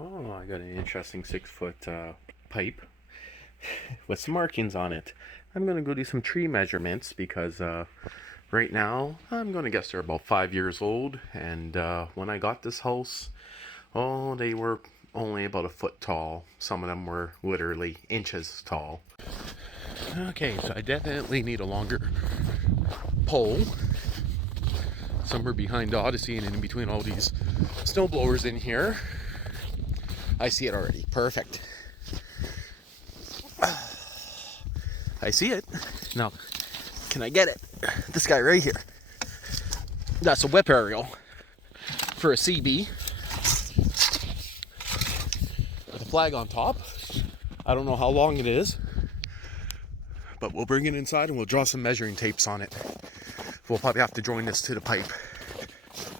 Oh, I got an interesting 6-foot pipe with some markings on it. I'm going to go do some tree measurements because right now I'm going to guess they're about 5 years old. And when I got this house, oh, they were only about a foot tall. Some of them were literally inches tall. Okay, so I definitely need a longer pole. Somewhere behind Odyssey and in between all these snow blowers in here. I see it already. Perfect. I see it. Now, can I get it? This guy right here. That's a whip aerial for a CB. With a flag on top. I don't know how long it is. But we'll bring it inside and we'll draw some measuring tapes on it. We'll probably have to join this to the pipe.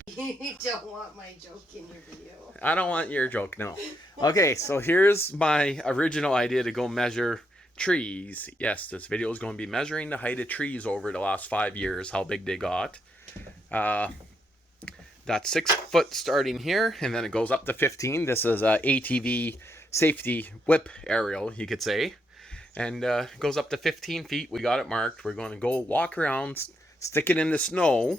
You don't want my joke in your video. I don't want your joke, no. Okay, so here's my original idea to go measure trees. Yes, this video is going to be measuring the height of trees over the last 5 years, how big they got. That's 6 foot starting here, and then it goes up to 15. This is a ATV safety whip aerial, you could say. And it goes up to 15 feet. We got it marked. We're going to go walk around, stick it in the snow,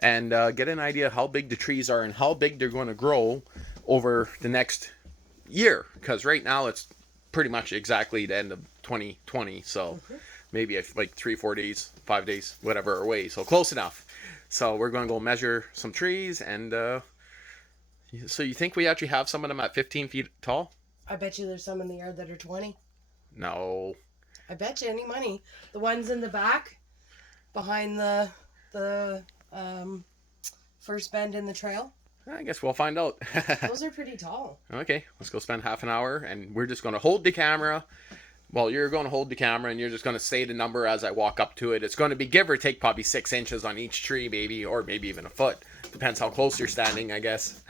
and get an idea of how big the trees are and how big they're going to grow over the next year. Because right now it's pretty much exactly the end of 2020. So maybe like 3-4 days, 5 days, whatever away. So close enough. So we're going to go measure some trees. And so you think we actually have some of them at 15 feet tall? I bet you there's some in the yard that are 20. No. I bet you any money. The ones in the back, behind the first bend in the trail. I guess we'll find out. Those are pretty tall. Okay, let's go spend half an hour, and we're just going to hold the camera. Well, you're going to hold the camera, and you're just going to say the number as I walk up to it. It's going to be give or take probably 6 inches on each tree, maybe, or maybe even a foot. Depends how close you're standing, I guess.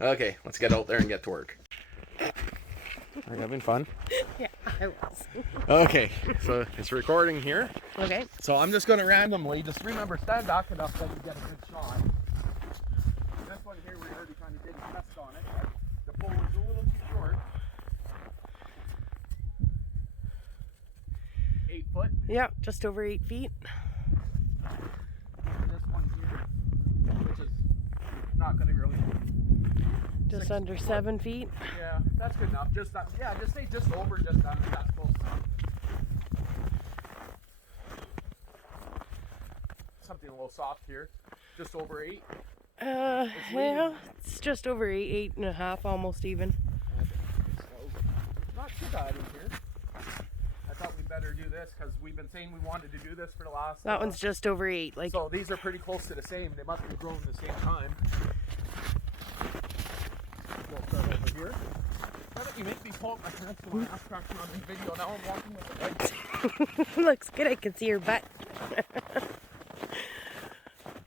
Okay, let's get out there and get to work. Are you having fun? Yeah, I was. Okay, so it's recording here. Okay. So I'm just going to randomly, just remember, stand back enough that you get a good shot. This one here, we already kind of did a test on it. The pole was a little too short. 8 foot. Yeah, just over 8 feet. This one here, which is not going to really... Just under 7 feet. Yeah, that's good enough. Just yeah, just say just over, just under. That's close enough. Something a little soft here. Just over 8. Yeah, it's just over 8, 8.5, almost even. Not too bad in here. I thought we'd better do this because we've been saying we wanted to do this for the last. That one's just over 8. Like. So these are pretty close to the same. They must be growing at the same time. We'll start over here. Now that you make me pull up my pants to my ass cracker on this video, now I'm walking with the legs. Looks good. I can see your butt.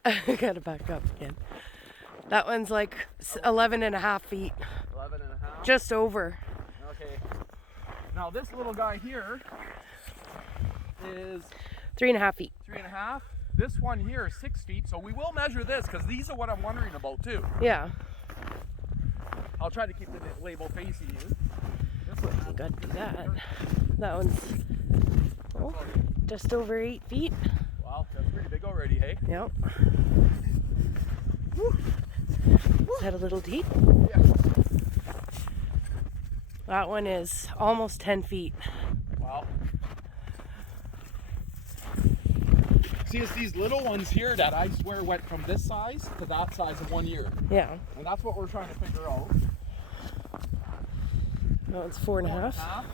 I gotta back up again. That one's like 11.5 feet. 11.5? Just over. Okay. Now this little guy here is 3.5 feet. 3.5. This one here is 6 feet, so we will measure this because these are what I'm wondering about too. Yeah. I'll try to keep the label facing you. This one You gotta do that. That one's just over 8 feet. Wow, that's pretty big already, hey? Yep. Is that a little deep? Yeah. That one is almost 10 feet. Wow. See, it's these little ones here that I swear went from this size to that size in 1 year. Yeah. And that's what we're trying to figure out. That one's 4.5.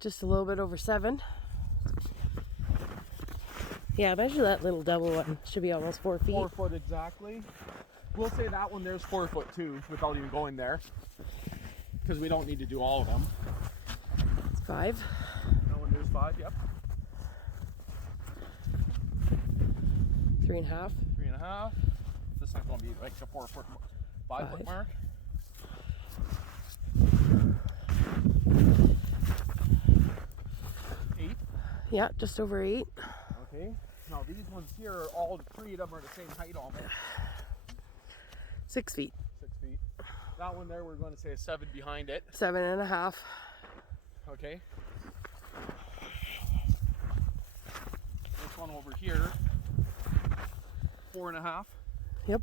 Just a little bit over 7. Yeah, measure that little double one. Should be almost 4 feet. 4 foot exactly. We'll say that one there's 4 foot too, without even going there. Because we don't need to do all of them. It's 5. That one there's 5, yep. 3.5. 3.5. This one's going to be like a 4 foot, 5 foot mark. 8. Yeah, just over 8. Okay. Now these ones here, are all 3 of them are the same height almost. 6 feet. 6 feet. That one there, we're going to say a 7 behind it. 7.5. Okay. This one over here, 4.5. Yep.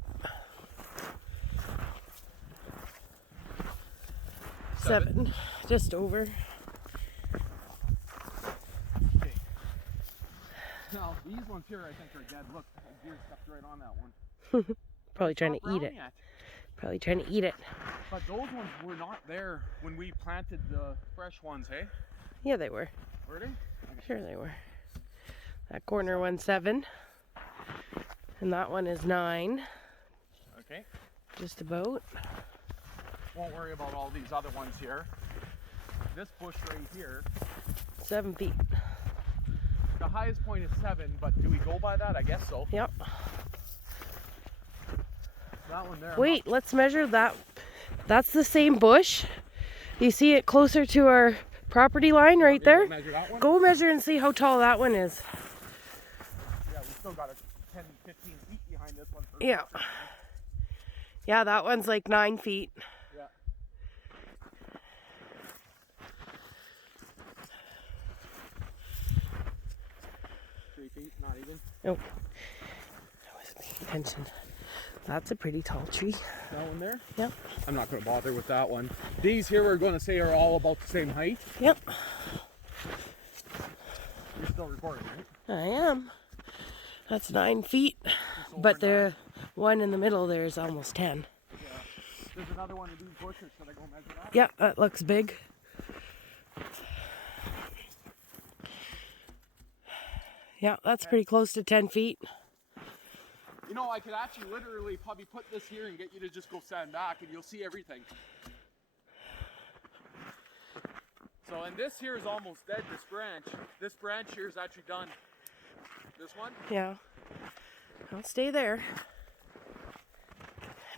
7. Just over. Okay. Now these ones here, I think are dead. Look, the deer stepped right on that one. Probably trying to eat it. Yet. Probably trying to eat it. But those ones were not there when we planted the fresh ones, hey? Yeah, they were. Were they? Okay. Sure they were. That corner one's 7. And that one is 9. Okay. Just about. Won't worry about all these other ones here. This bush right here, 7 feet. the highest point is 7, but do we go by that? I guess so. Yep. That one there. Wait, let's measure that. That's the same bush. You see it closer to our property line right there? Measure that one? Go measure and see how tall that one is. Yeah, we still got a 10, 15 feet behind this one. Yeah. Yeah, that one's like 9 feet. Yeah. Three feet, not even. Nope. I wasn't paying attention. That's a pretty tall tree. That one there? Yep. I'm not going to bother with that one. These here we're going to say are all about the same height. Yep. You're still recording, right? I am. That's 9 feet. But the one in the middle there is almost 10. Yeah. There's another one of these bushes. Should I go measure that? Yeah, that looks big. Yeah, that's pretty close to 10 feet. You know, I could actually literally probably put this here and get you to just go stand back and you'll see everything. So, and this here is almost dead, this branch. This branch here is actually done. This one? Yeah. I'll stay there.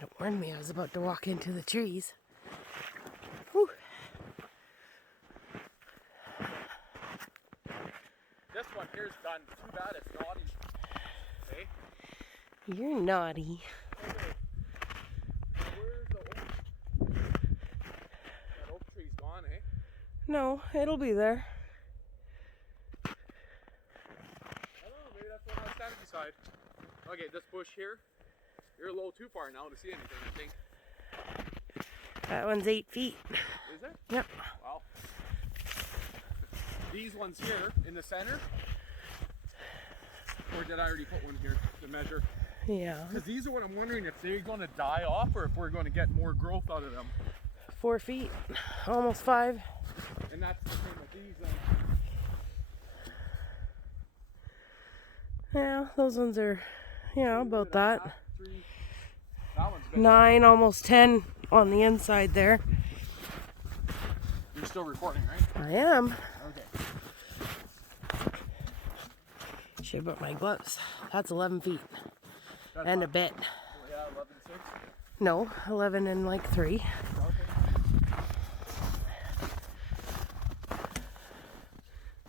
It warned me I was about to walk into the trees. Whew. This one here's done. Too bad it's naughty. Okay? You're naughty. Okay. Where's the oak? That oak tree's gone, eh? No, it'll be there. I don't know, maybe that's the one I was standing beside. Okay, this bush here, you're a little too far now to see anything, I think. That one's 8 feet. Is it? Yep. Wow. These ones here in the center, or did I already put one here to measure? Yeah. Because these are what I'm wondering if they're going to die off or if we're going to get more growth out of them. 4 feet. Almost 5. And that's the same with these. Yeah, those ones are, yeah, about that. Half, 3. That one's big. 9, almost 10 on the inside there. You're still recording, right? I am. Okay. Should have brought my gloves. That's 11 feet. That's And fine. a bit. Yeah, 11.6. No, 11 and like 3. Okay.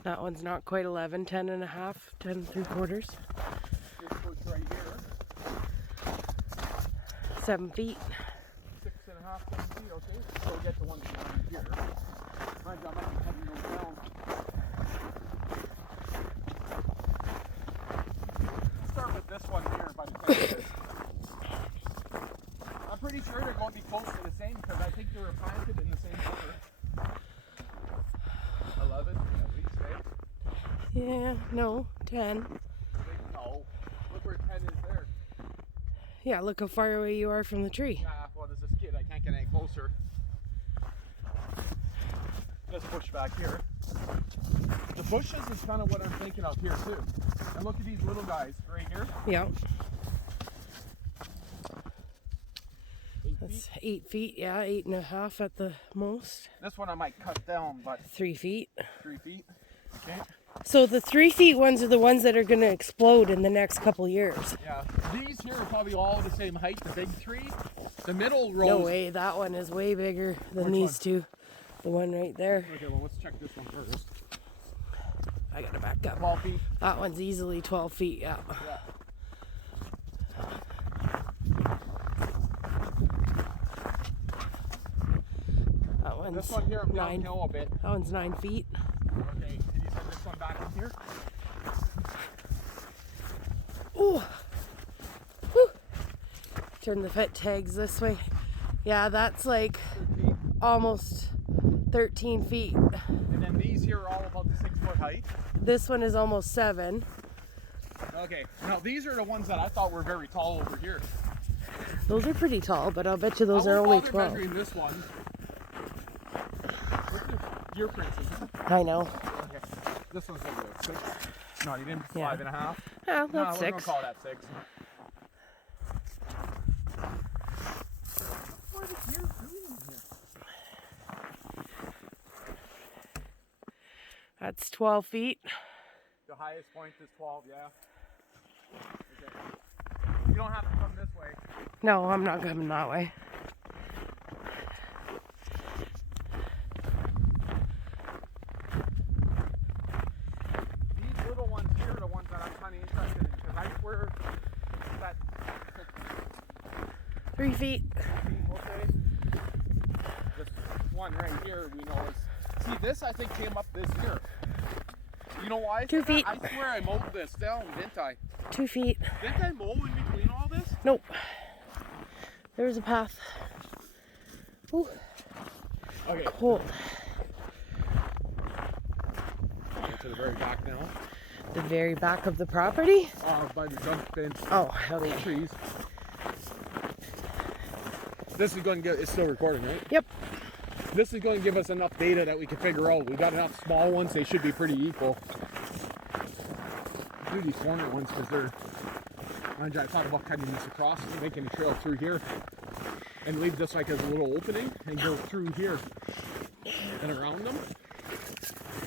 That one's not quite 11, 10 and a half, 10 3/4. This bush right here, 7 feet. 6.5, 7 feet, okay? So we'll get the ones down here. Mind you, I might be cutting those down. Let's start with this one here by the fence. I'm pretty sure they're going to be close to the same because I think they were planted in the same order. 11 at least, eh? Yeah, no, 10. No. Look where 10 is there. Yeah, look how far away you are from the tree. Yeah, well, there's this kid. I can't get any closer. Let's push back here. The bushes is kind of what I'm thinking of here, too. And look at these little guys right here. Yeah. 8 That's feet. 8 feet, yeah, 8.5 at the most. This one I might cut down, but 3 feet. 3 feet. Okay. So the 3 feet ones are the ones that are going to explode in the next couple years. Yeah. These here are probably all the same height, the big tree. The middle row. No way, that one is way bigger than Which these one? two. The one right there. Okay, well, let's check this one first. I gotta back up. 12 feet. That one's easily 12 feet, yeah. Yeah. That one's This one here, I'm 9. downhill a bit. That one's 9 feet. Okay, and you said this one back in here? Ooh. Woo. Turn the foot tags this way. Yeah, that's like 13. almost 13 feet. And then these here are all about the 6 foot height. This one is almost 7. Okay, now these are the ones that I thought were very tall over here. Those are pretty tall, but I'll bet you those I are won't only bother 12. measuring this one. What's the gear prints, isn't it? I know. Okay. This one's gonna go 6. Not even Yeah. 5.5. Yeah, No, that's we're gonna 6. call that 6. What are the gears doing in here? That's 12 feet. The highest point is 12, yeah. Okay. You don't have to come this way. No, I'm not coming that way. These little ones here are the ones that I'm kind of interested in because I swear that 3 feet. okay. This one right here we know is. See, this I think came up this year. You know why? 2 feet. I swear I mowed this down, didn't I? 2 feet. Didn't I mow in between all this? Nope. There's a path. Ooh, Okay. cold. Get to the very back now. The very back of the property? By the jump fence Oh, hell yeah. trees. This is going to get, it's still recording, right? Yep. This is going to give us enough data that we can figure out. We got enough small ones, they should be pretty equal. Do these corner ones because they're, I thought about cutting this across and making a trail through here and leave this like as a little opening and go through here and around them.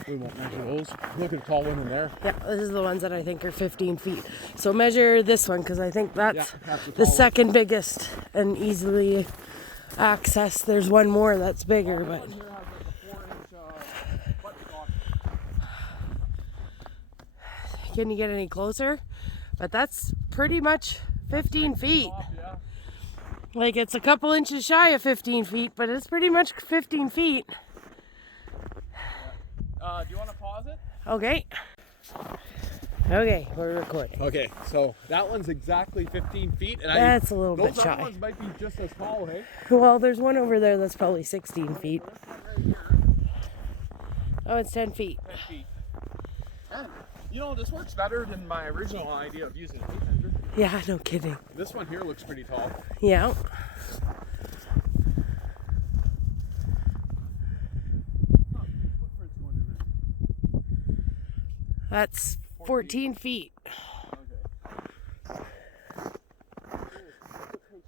We won't measure those. Look at the tall one in there. Yeah, this is the ones that I think are 15 feet. So measure this one because I think that's, that's the tall one. second biggest and easily accessed. There's one more that's bigger, This but one here has like a 4-inch buttstock. can you get any closer? But that's pretty much 15 feet. Off, yeah. Like it's a couple inches shy of 15 feet, but it's pretty much 15 feet. Do you want to pause it? Okay. Okay, we're recording. Okay, so that one's exactly 15 feet. And That's a little bit those shy. other ones might be just as tall, hey? Well, there's one over there that's probably 16 feet. This one right here, Oh, it's 10 feet. 10 feet. And, you know, this works better than my original idea of using a tape measure. Yeah, no kidding. This one here looks pretty tall. Yeah. Footprints going in there. That's 14 feet. Okay.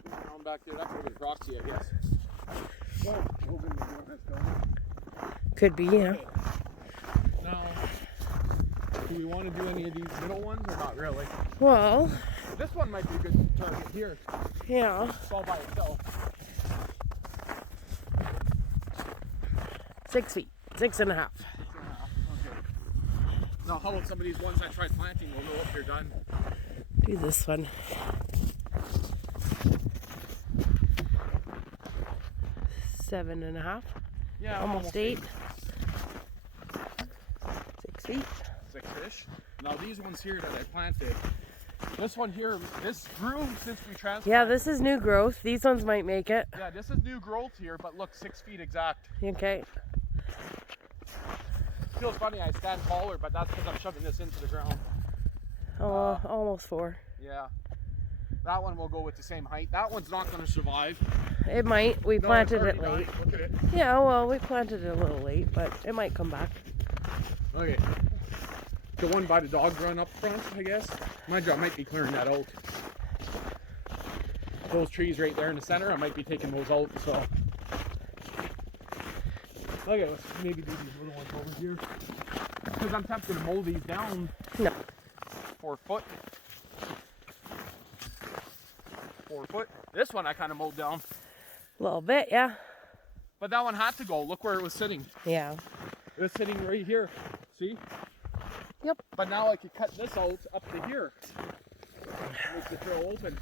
Down back there, that's over the proxy, I guess. Well, moving the one that's going. Could be, yeah. Now, do we want to do any of these middle ones or not really? Well, This one might be a good target here. yeah. It's all by itself. 6 feet. 6.5. 6.5. Okay. Now, how about some of these ones I tried planting? We'll know if they're done. Do this one. 7.5. Yeah, Almost 8. 6 feet. 6-ish. Now these ones here that I planted, this one here, this grew since we transplanted. Yeah, this is new growth. These ones might make it. Yeah, this is new growth here, but look, 6 feet exact. Okay. Feels funny, I stand taller, but that's because I'm shoving this into the ground. Oh, almost 4. Yeah. That one will go with the same height. That one's not going to survive. It might. We No, planted it's it already late. died. Look at it. Yeah, well, we planted it a little late, but it might come back. Okay. The one by the dog run up front, I guess. My job might be clearing that out. Those trees right there in the center, I might be taking those out, so. Okay, let's maybe do these little ones over here. Because I'm tempted to mow these down. No. 4 foot. 4 foot. This one I kind of mowed down. A little bit, yeah. But that one had to go. Look where it was sitting. Yeah. It was sitting right here. See? But now I could cut this out up to here. Make the trail open.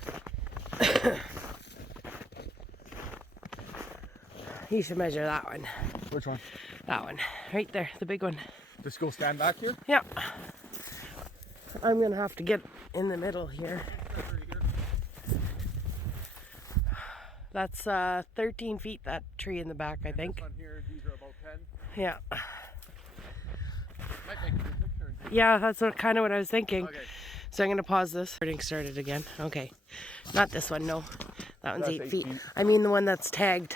You should measure that one. Which one? That one. Right there, the big one. Just go stand back here? Yeah. I'm gonna have to get in the middle here. That's 13 feet, that tree in the back, I think. This one here, these are about 10. Yeah. Might make a good picture. Yeah, that's kind of what I was thinking. Okay. So I'm gonna pause this. Recording started again. Okay. Not this one, no. That one's That's 8 feet. 8 feet. I mean the one that's tagged.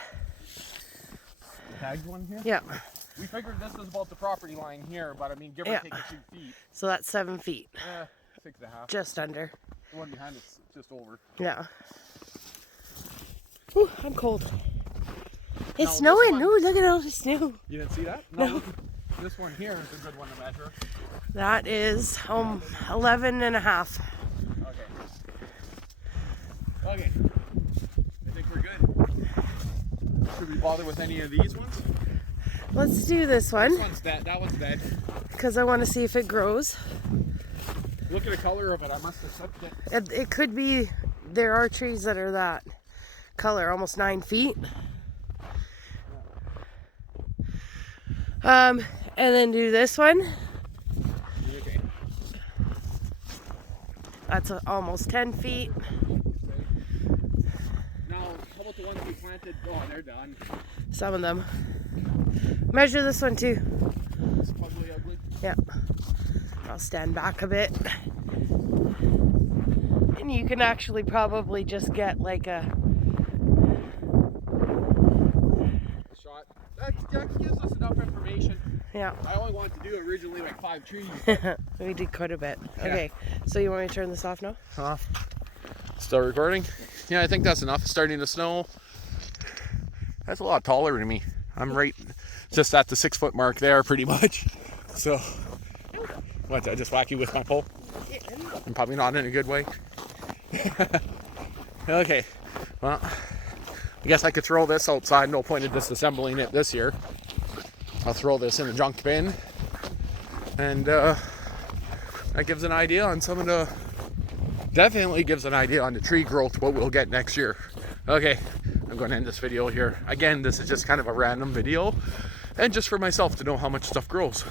The tagged one here? Yeah. We figured this was about the property line here, but I mean, give or take a few feet. So that's 7 feet. 6.5. Just under. The one behind it's just over. Yeah. Ooh, I'm cold. It's Now, snowing. this one- Ooh, look at all the snow. You didn't see that? No. This one here is a good one to measure. That is 11 and a half. Okay. Okay. I think we're good. Should we bother with any of these ones? Let's do this one This one's dead. That one's dead. because I want to see if it grows. Look at the color of it. I must have slipped it. It could be, there are trees that are that color, almost 9 feet. And then do this one. Okay. That's almost 10 feet. Now, how about the ones we planted? Oh, they're done. Some of them. Measure this one too. It's ugly, ugly. Yeah. I'll stand back a bit. And you can actually probably just get like a Shot. That gives us enough information. yeah. I only wanted to do originally like 5 trees. We did quite a bit. Yeah. Okay. So you want me to turn this off now? Still recording? Yeah, I think that's enough. It's starting to snow. That's a lot taller than me. I'm right just at the 6 foot mark there pretty much. So, what, I just whack you with my pole? And probably not in a good way. Okay, well, I guess I could throw this outside. No point in disassembling it this year. I'll throw this in a junk bin. And that gives an idea on some of the, definitely gives an idea on the tree growth, what we'll get next year. Okay, I'm going to end this video here. Again, this is just kind of a random video, and just for myself to know how much stuff grows.